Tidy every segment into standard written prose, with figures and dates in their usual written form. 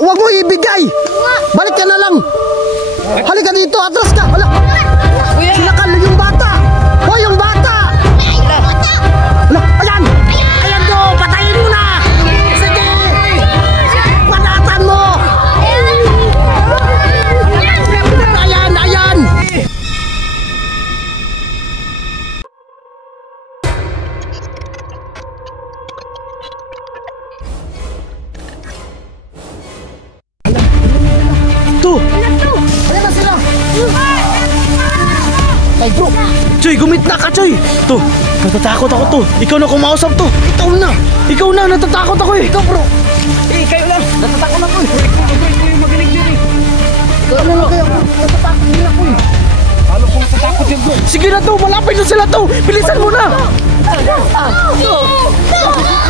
wag mo ibigay. Balik ka na lang. Halika dito, atras ka. Hala. Sinakal yung bata. Hoy, yung bata. Hala, ayan. Ayan do, patayin mo na. Sige. Panatan mo. Ayan, ayan. Ayan na sila. Ay bro, Choy, gumit na ka, Choy. To, natatakot ako to. Ikaw na kumausap to. Ikaw na, natatakot ako eh. ikaw bro. Kayo lang. Natatakot ako eh. Magaling din eh. Ano na kayo? Natatakot din ako eh. Ano kung natatakot yun, bro? Sige na to, malapit na sila to. Bilisan mo na.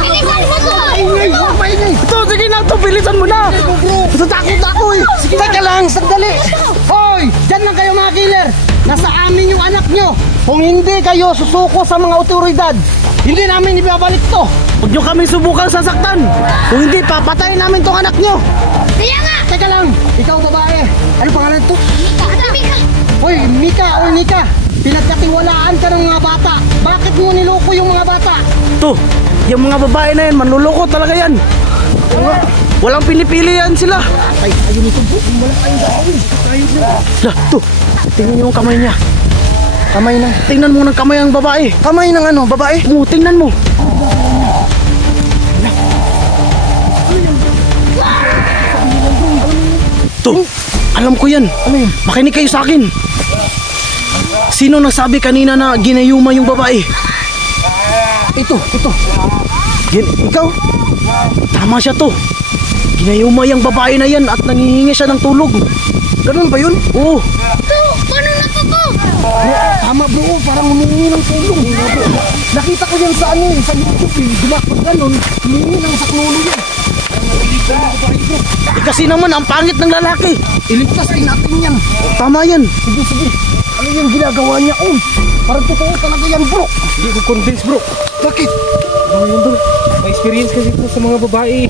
Bilisan mo to! Maingay, maingay. Ito, sige na to, bilisan mo na. Natatakot ako eh. Sige, teka lang, sandali. Hoy, dyan lang kayo mga killer. Nasa amin yung anak nyo. Kung hindi kayo susuko sa mga otoridad, hindi namin ibabalik to. Huwag nyo kami subukang sasaktan. Kung hindi, papatayin namin tong anak nyo. Kaya nga! Teka lang, ikaw babae. Ano pangalan to? Mika! Hoy, Mika. Pinagkatiwalaan ka ng mga bata. Bakit mo niloko yung mga bata? To, yung mga babae na yan, manluloko talaga yan. Walang pinipili yan sila. Ay, ayun ito bro. Wala kayong gagawin. Tayo na. Lah, to, tingnan nyo yung kamay niya. Kamay na. Tingnan mo ng kamay ang babae. Kamay ng ano, babae? Oo, tingnan mo. To, alam ko yan. Ano yun? Makinig kayo sa akin. Sino nagsabi kanina na ginayuma yung babae? Ito. Ikaw? Tama siya to. Ginayuma yung babae na yan at nangihingi siya ng tulog. Ganun ba yun? Oo. To! Paano na to? Tama bro, parang humingi ng tulong. Nakita ko yan sa ano, sa YouTube eh. Dumakot ganun, humingi ng saklulo yan. Kasi naman ang pangit ng lalaki. Iligtas ay natin yan. Tama yan. Sige. Ano yung ginagawa niya? Oh, parang totoo talaga yan bro. Hindi ko convince, bro. Bakit? Ano yun, bro? May experience kasi ito sa mga babae.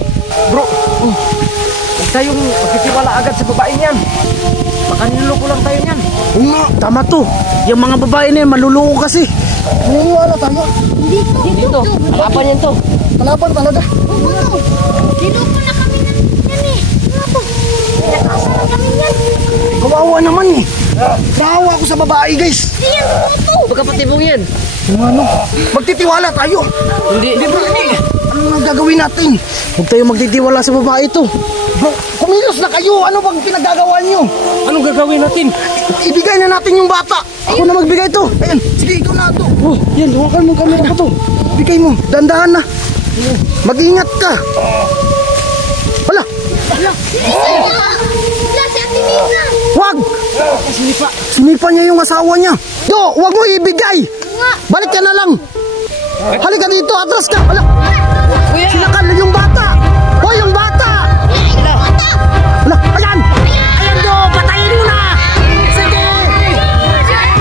Bro, huwag tayong magtitiwala agad sa babae niyan. Baka niloloko lang tayo niyan. Oo nga. Tama to. Yung mga babae na yan, manluloko kasi. Naniniwala tayo. Hindi to! Kalaban yan to. Kalaban talaga. Oo! Niloko na kami yan eh! Ano to? Pinakasa na kami yan! Kawawa naman eh. Kawawa ako sa babae guys. Hindi yan to! Magkapatibong yan. Yung ano, magtitiwala tayo. Hindi. Bro, ano nga gagawin natin? Huwag tayong magtitiwala sa babae to. Bro, kumilos na kayo. Ano bang pinagagawa niyo? Anong gagawin natin? Ibigay na natin yung bata. Ako na magbigay to. Ayan, sige ikaw na to. Oh, yan. Huwakan mo kamera ko to. Bigay mo, dandahan na. Mag-ingat ka. Wala. Wala si Ate Mina! Wag. Sinipa niya yung asawa niya. Do, wag mo ibigay. Balik ka na lang. Halika dito, atras ka. Wala. Sinakal yung bata. Hoy, yung bata. Wala, ayan. Ayan do, patayin mo na. Sige.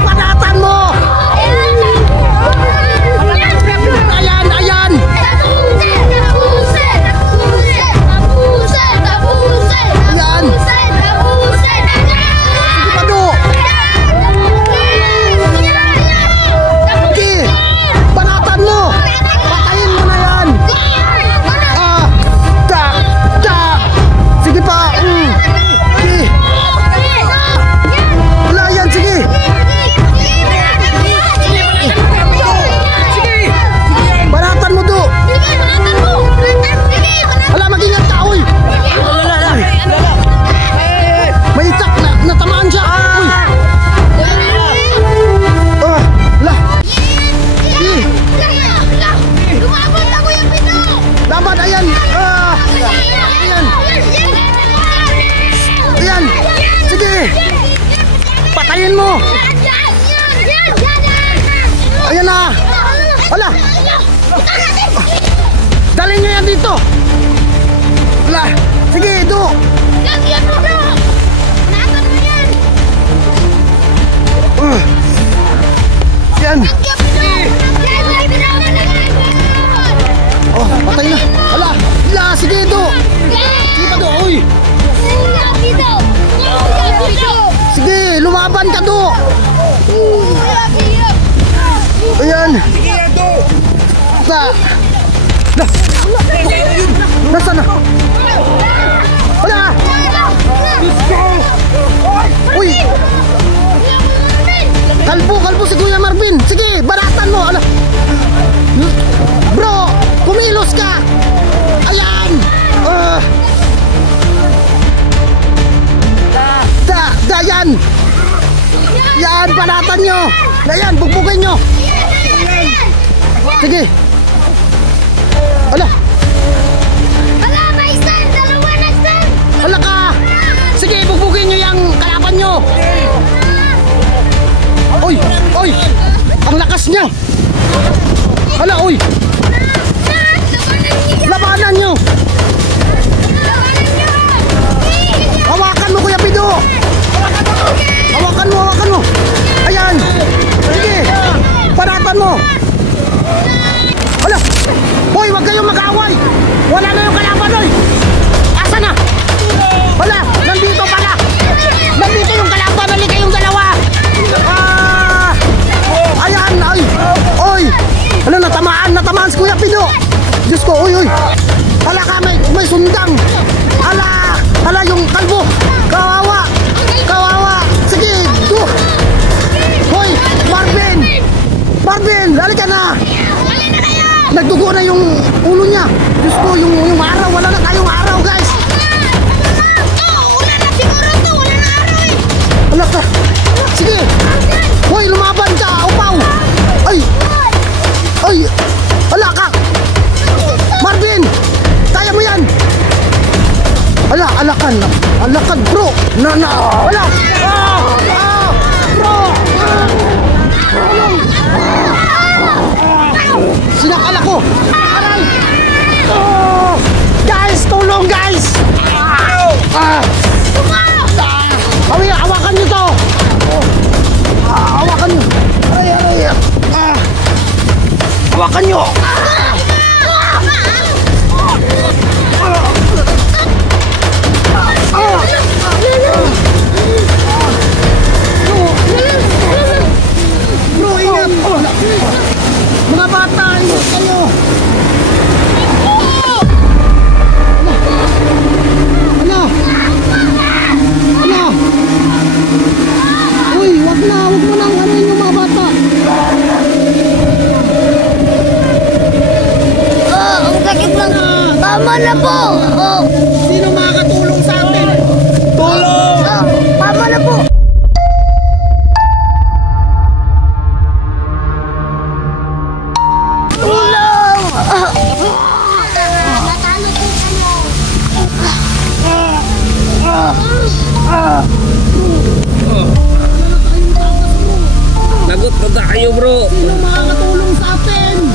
Panatan mo. Ayan. Sige, panatan mo. Patayin mo na yan. Sige pa. Sige. Wala yan, sige. Panatan mo do. Wala, mag-ingat ka, uy. May itak na, natamaan siya. Uy. La. Sige. Laban, ayan. Ayan. Sige. Patayin mo. Ayan na. Wala. Dalhin nyo yan dito. Wala. Sige, do. Yan. Oh, patay na. Wala. Wala. Sige, do. Sige pa do. Uy. lumaban ka do. Ayan. Nasaan na? Wala! Uy! Kalbo si Kuya Marvin. Sige, baratan mo. Ala. Bro, kumilos ka. Ayan. Yan. Yan, baratan nyo. Ayan, bugbugin nyo. Sige. Ala. Ala, may stand! Dalawa na stand! Ala ka. Sige, bugbugin nyo yung kalaban nyo. Oy, oy. Ang lakas niya. Ala, oy. Labanan nyo. Hawakan mo, Kuya Pido. Hawakan mo. Ayan. Sige. Paratan mo. Hala. Hoy, wag kayong mag-away. Wala na yung kalaban, oy. Asa na? Hala, nandito pala. Nandito yung kalaban. Hali kayong dalawa. Ayan, ay. Oy. Hala, natamaan si Kuya Pido. Diyos ko, oy. Hala ka, may sundang. Hala yung kalbo. Kawawa. Sige, do. Hoy, Marvin, halika na. Nagdugo na yung ulo niya. Diyos ko, yung araw. Wala na tayong araw, guys. Wala na siguro to. Wala na araw eh. Hala ka. Sige. Hoy, lumaban ka. Upaw. Ay. Hala ka. Marvin, kaya mo yan. Alakan, bro. Wala. Bro. Sinakal ako. Aray. Guys, tulong, guys. Hawakan nyo to. Hawakan nyo. Aray. Hawakan nyo. Bro, ingat. Mga bata, ingat kayo. Ano? Uy, wag mo nang hanin yung mga bata. Ang sakit lang. Tama na po. Sino makakatulong sa atin? Tulong! Tama na po. Tulong! Natalo po kayo. Lagot na tayo, bro. Sino makakatulong sa atin?